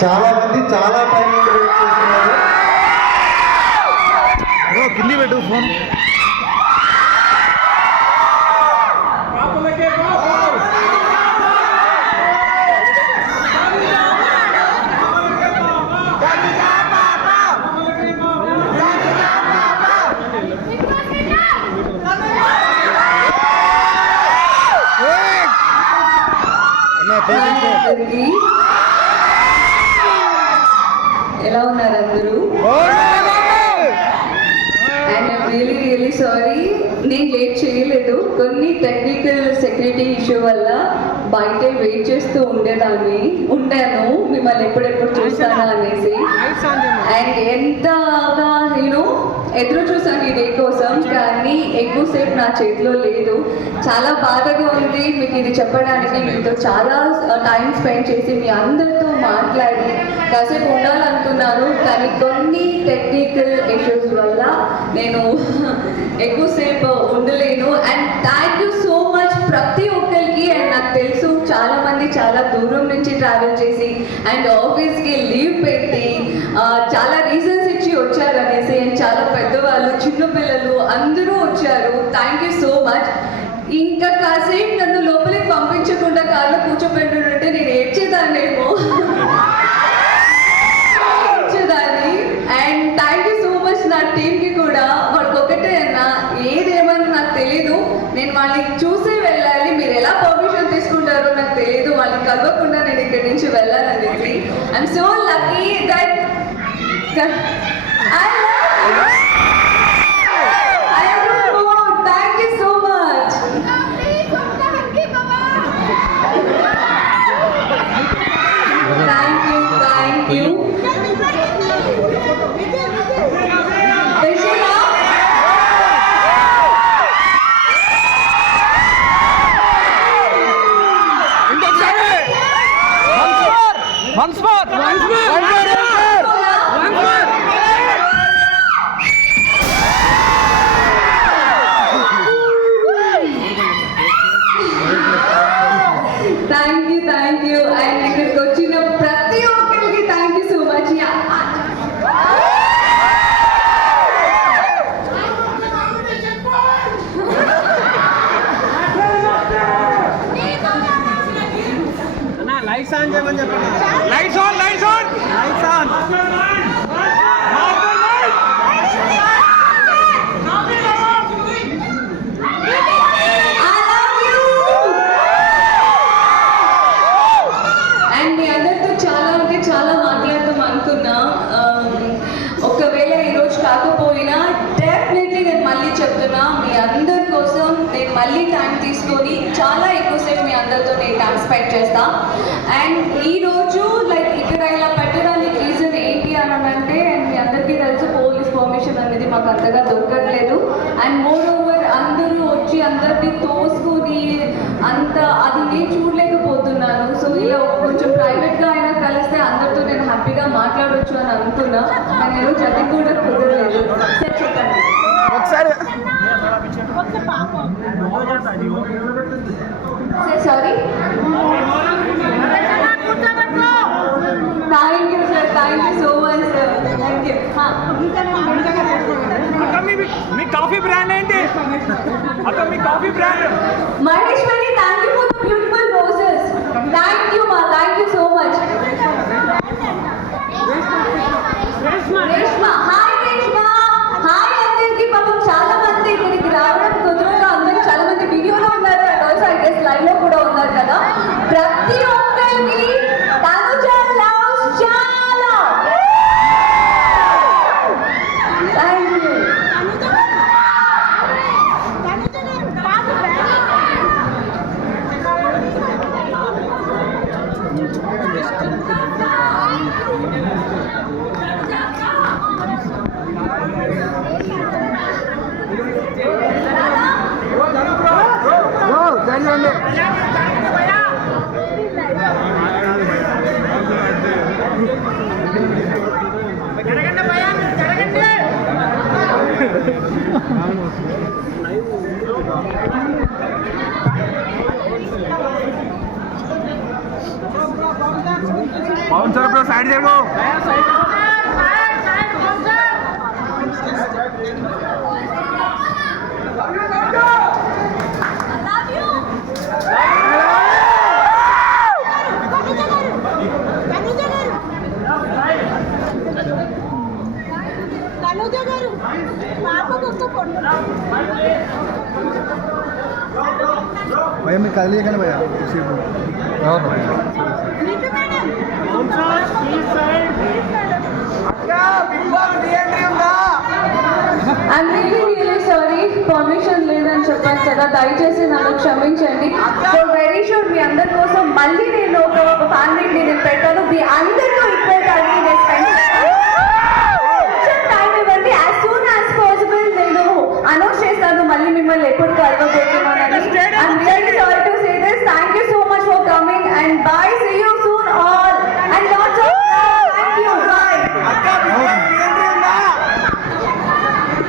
చాలా మంది చాలా టైం వెయిట్ చేస్తున్నారు. కింది పెట్టు ఫోన్. ఎలా ఉన్నారు అందరూ? అండ్ ఐమ్ రియలీ సారీ, నేను లేట్ చేయలేదు. కొన్ని టెక్నికల్ సెక్యూరిటీ ఇష్యూ వల్ల బయటే వెయిట్ చేస్తూ ఉండాను మిమ్మల్ని ఎప్పుడెప్పుడు చూస్తానా అనేసి. అండ్ ఎంతగా నేను ఎదురు చూసాను ఈ డే కోసం, కానీ ఎక్కువసేపు నా చేతిలో లేదు. చాలా బాధగా ఉంది మీకు ఇది చెప్పడానికి. మీతో చాలా టైం స్పెండ్ చేసి మీ అందరితో మాట్లాడి కాసేపు ఉండాలనుకున్నాను, కానీ కొన్ని టెక్నికల్ ఇష్యూస్ వల్ల నేను ఎక్కువసేపు ఉండలేను. And thank you so much ప్రతి ఒక్కరికి. అండ్ నాకు తెలుసు చాలా మంది చాలా దూరం నుంచి ట్రావెల్ చేసి అండ్ ఆఫీస్కి లీవ్ పెట్టి చాలా రీజన్స్ ఇచ్చి వచ్చారు అనేసి. అండ్ చాలా పెద్దవాళ్ళు, చిన్నపిల్లలు అందరూ వచ్చారు. Thank you so much. ఇంకా కాసేపు నన్ను లోపలికి పంపించకుండా కార్లో కూర్చోబెట్టుంటే నేను ఏడ్చేదాన్నేమో. And thank you so much నా టీంకి కూడా. వాళ్ళకి ఒకటే అన్న, ఏదేమని నాకు తెలీదు, నేను వాళ్ళని చూసే వెళ్ళాలి. మీరు ఎలా పర్మిషన్ తీసుకుంటారో నాకు తెలియదు, వాళ్ళని కలవకుండా నేను ఇక్కడి నుంచి వెళ్ళాలనేసి. I'm so lucky that I don't know. Thank you so much. Thank you. Once more. Thank you. And ఇక్కడికి వచ్చిన ప్రతి ఒక్కరికి thank you so much. Lights on చేయమని చెప్పండి. Lights on. చాలా మాట్లాడదాం అనుకున్నా. ఒకవేళ ఈరోజు కాకపోయినా డెఫినెట్లీ నేను మళ్ళీ చెప్తున్నా, మీ అందరి కోసం నేను మళ్ళీ టైం తీసుకొని చాలా ఎక్కువసేపు మీ అందరితో నేను టైం స్పెండ్ చేస్తా. అండ్ ఈరోజు లైక్ ఇక్కడ ఇలా పెట్టడానికి రీజన్ ఏంటి అని అంటే, మీ అందరికీ తెలుసు పోలీస్ పర్మిషన్ అనేది మాకు అంతగా దొరకట్లేదు. అండ్ మోర్ ఓవర్ అందరూ వచ్చి అందరినీ తోసుకొని అంత అది నేను చూడలేకపోతున్నాను. సో ఇలా కొంచెం ప్రైవేట్గా అయినా కలిస్తే అందరితో నేను హ్యాపీగా మాట్లాడవచ్చు అని అనుకున్నా. కానీ ఈరోజు అది కూడా కుదరలేదు. చెప్పండి ఒకసారి. Sorry. Thank you sir, thank you so much sir, thank you. మీ కాఫీ బ్రాండ్ ఏంటి అక్క? మీ coffee brand Maheshwari. Thank you for the beautiful roses. Thank you మా, thank you so much. Reshma. Hi Reshma. Hi అందరికి. పాపం చాలా మంది ఇక్కడికి రావడం కుదరదు. అందరూ చాలా మంది వీడియోలో ఉన్నారు and also I guess live లో కూడా ఉన్నారు కదా. ప్రతి ఒక్కరికి తనుజ లవ్స్ చాలా. Thank you. అవును సార్ బ్రో సైడ్ జరుగు తనుజ గారు పాపకు ఒక్క పొన్ను భయ మీరు కదిలేయకండి భయ అవును నీకు madam I'm really sorry permission లేదని చెప్పాను కదా, దయచేసి నన్ను క్షమించండి. సో వెరీ షూర్ మీ అందరి కోసం మళ్ళీ నేను ఒక ఫ్యామిలీ నేను పెట్టాను. మీ అందరితో ఈక్వల్ టైం నేను స్పెండ్ టైం ఇవ్వండి. యాజ్ సూన్ యాజ్ పాసిబుల్ నేను అనౌన్స్ చేస్తాను మళ్ళీ మిమ్మల్ని ఎప్పుడు కలవబోతున్నానని. I'm really sorry to say this. Thank you so much for coming and bye. See you soon all.